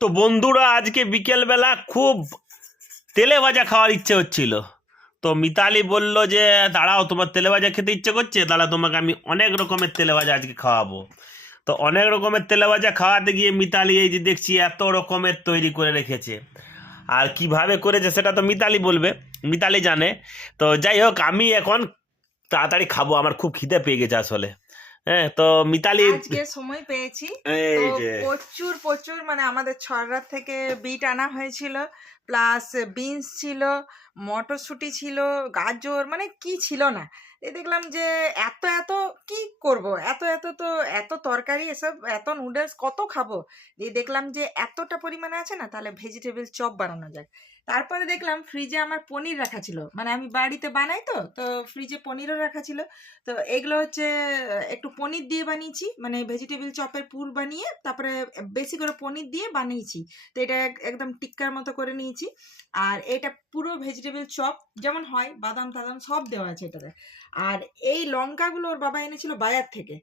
তো বন্ধুরা আজকে বিকেলবেলা খুব তেলে ভাজা খাওয়ার ইচ্ছে হচ্ছিল। তো মিতালি বলল যে দাঁড়াও, তোমার তেলে ভাজা খেতে ইচ্ছে করছে, দাঁড়া তোমাকে আমি অনেক রকমের তেলে ভাজা আজকে খাওয়াবো। তো অনেক রকমের তেলে ভাজা খাওয়াতে গিয়ে মিতালি এই যে দেখছি এত রকমের তৈরি করে রেখেছে, আর কিভাবে করেছে সেটা তো মিতালি বলবে, মিতালি জানে। তো যাই হোক, আমি এখন তাড়াতাড়ি খাবো, আমার খুব খিদে পেয়ে গেছে আসলে। হ্যাঁ, তো মিতালি আজকে সময় পেয়েছি এই তো যে প্রচুর প্রচুর মানে আমাদের ছড়ার থেকে বিট আনা হয়েছিল, প্লাস বিনস ছিল, মটরশুঁটি ছিল, গাজর, মানে কি ছিল না। দেখলাম যে এত এত কি করব, এত এত তো এত তরকারি এসব এত নুডলস কত খাবো। দেখলাম যে এতটা পরিমাণে আছে না, তাহলে ভেজিটেবল চপ বানানো যায়। তারপরে দেখলাম ফ্রিজে আমার পনির রাখা ছিল, মানে আমি বাড়িতে বানাই তো তো ফ্রিজে পনিরও রাখা ছিল। তো এগুলো হচ্ছে একটু পনির দিয়ে বানিয়েছি, মানে ভেজিটেবল চপের পুর বানিয়ে তারপরে বেশি করে পনির দিয়ে বানিয়েছি। তো এটা একদম টিক্কার মতো করে নিয়েছি। আর এটা পুরো ভেজিটেবল চপ যেমন হয়, বাদাম টাদাম সব দেওয়া আছে এটাতে। আর এই লঙ্কাগুলো ওর বাবা এনেছিল বাজার থেকে,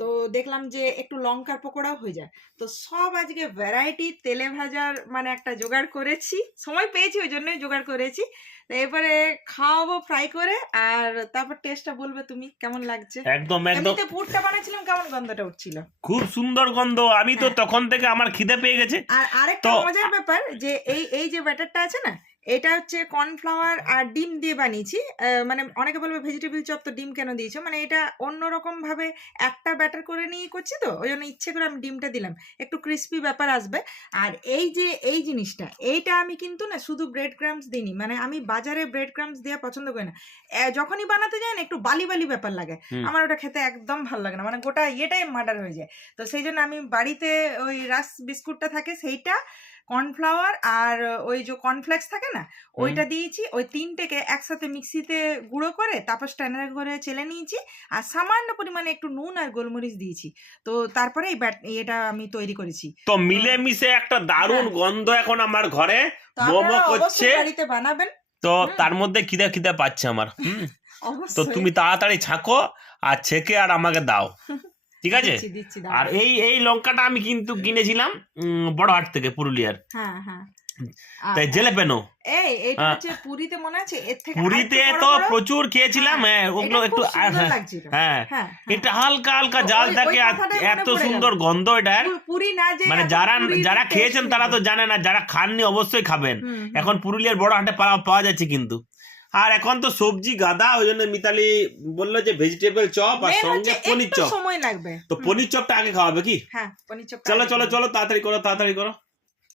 তো দেখলাম যে একটু লঙ্কার পকোড়াও হয়ে যায়। তো সব আজকে ভ্যারাইটি তেলে ভাজার মানে একটা জোগাড় করেছি, সময় পেয়েছি ওই জন্যই জোগাড় করেছি। তো এবারে খাওয়াবো ফ্রাই করে, আর তারপর টেস্টটা বলবে তুমি কেমন লাগছে। একদম একদম এমনিতে পুরটা বানাচ্ছিলাম, কেমন গন্ধটা উঠছিল। খুব সুন্দর গন্ধ, আমি তো হ্যাঁ। তখন থেকে আমার খিদে পেয়ে গেছে। আর আরেকটা তো মজার ব্যাপার যে এই এই যে ব্যাটারটা আছে না, এটা হচ্ছে কর্নফ্লাওয়ার আর ডিম দিয়ে বানিয়েছি। মানে অনেকে বলবে ভেজিটেবল চপ তো ডিম কেন দিয়েছো, মানে এটা অন্যরকম ভাবে একটা ব্যাটার করে নিয়ে করছি, তো ওই জন্য ইচ্ছে করে আমি ডিমটা দিলাম, একটু ক্রিস্পি ব্যাপার আসবে। আর এই যে এই জিনিসটা, এইটা আমি কিন্তু না শুধু ব্রেড ক্রামস দিইনি, মানে আমি বাজারে ব্রেড ক্রামস দেওয়া পছন্দ করি না। যখনই বানাতে যাই না একটু বালি বালি ব্যাপার লাগে, আমার ওটা খেতে একদম ভালো লাগে না, মানে গোটা ইয়েটাই মার্ডার হয়ে যায়। তো সেই জন্য আমি বাড়িতে ওই রাস বিস্কুটটা থাকে সেইটা, কর্নফ্লাওয়ার আর ওই যে কর্নফ্লেক্স থাকে না, ওইটা দিয়েছি। ওই তিনটেকে একসাথে মিক্সিতে গুঁড়ো করে তারপর স্ট্যান্ডার করে চেলে নিয়েছি, আর সামান্য পরিমাণে একটু নুন আর গোলমরিচ দিয়েছি। তো তারপরে এই এটা আমি তৈরি করেছি। তো মিলেমিশে একটা দারুণ হ্যাঁ। গন্ধ এখন আমার ঘরে তো মোমো আপনারা করছে। অবশ্যই বাড়িতে বানাবেন। তো তার মধ্যে খিদে খিদে পাচ্ছে আমার। তো অবশ্যই তুমি তাড়াতাড়ি ছাঁকো আর ছেঁকে আর আমাকে দাও, ঠিক আছে? দিচ্ছি দিচ্ছি আর দাঁড়াও। এই এই লঙ্কাটা আমি কিন্তু কিনেছিলাম বড়হাট থেকে, পুরুলিয়ার। হ্যাঁ হ্যাঁ। তাই জেলে পেনো এইটা হচ্ছে পুরীতে মনে আছে, এর থেকে পুরীতে আরেকটু তো বড় বড়। প্রচুর খেয়েছিলাম। হ্যাঁ, হ্যাঁ, ওগুলো এটা একটু খুব সুন্দর লাগছিল। হ্যাঁ, হ্যাঁ, এটা হালকা হালকা তো জাল ওই থাকে, আর কথাটাই মনে এত পড়ে গেল। সুন্দর গন্ধ এটার। পুরী না যে মানে এখন যারা পুরীর যারা taste খেয়েছেন তারা তো শুনবে। জানে না, যারা খাননি অবশ্যই খাবেন। হুম, হুম। এখন পুরুলিয়ার বড় হাটে পাওয়া যাচ্ছে কিন্তু। আর এখন তো সবজি গাদা, ওই জন্য মিতালি বললো যে ভেজিটেবল চপ আর Main সঙ্গে হচ্ছে পনির একটু চপ। সময় লাগবে। তো পনির চপটা আগে খাওয়াবে কি? হ্যাঁ, পনির চপটা চলো আগে চলো খাবো। চলো, তাড়াতাড়ি করো তাড়াতাড়ি করো।